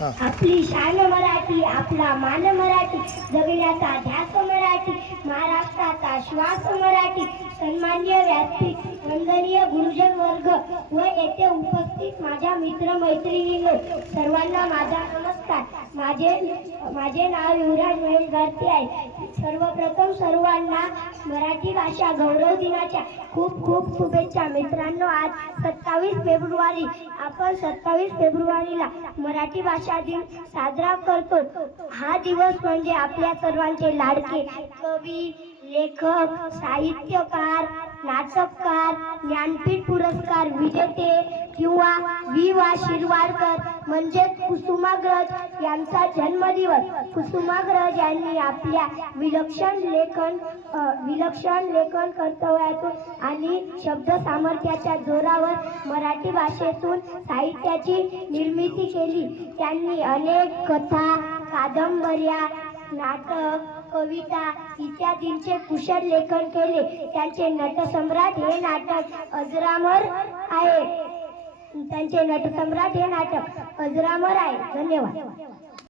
हां. आपली शान मराठी, आपला मान मराठी, जगण्याचा ध्यास मराठी, महाराष्ट्राचा श्वास मराठी. सन्माननीय व्यासपीठ, वंदनीय गुरुजन वर्ग व येथे उपस्थित माझ्या मित्र मैत्रिणींनो, सर्वांना माझा नमस्कार. माझे नाव युवराज महेश गारती आहे. सर्वप्रथम सर्वांना मराठी भाषा गौरव दिनाच्या खूप खूप शुभेच्छा. मित्रांनो, आज 27 फेब्रुवारी, आपण 27 फेब्रुवारीला मराठी भाषा दिन साजरा करतो. हा दिवस म्हणजे आपल्या सर्वांचे लाडके कवी, लेखक, साहित्यकार, नाटककार, ज्ञानपीठ पुरस्कार विजेते किंवा वि. शिरवाडकर म्हणजे कुसुमाग्रज यांचा जन्मदिवस. कुसुमाग्रज यांनी आपल्या विलक्षण लेखन कर्तव्यातून आणि शब्द सामर्थ्याच्या जोरावर मराठी भाषेतून साहित्याची निर्मिती केली. त्यांनी अनेक कथा, कादंबऱ्या, नाटक, कविता इत्यादींचे कुशल लेखन केले. त्यांचे नटसम्राट हे नाटक अजरामर आहे. धन्यवाद.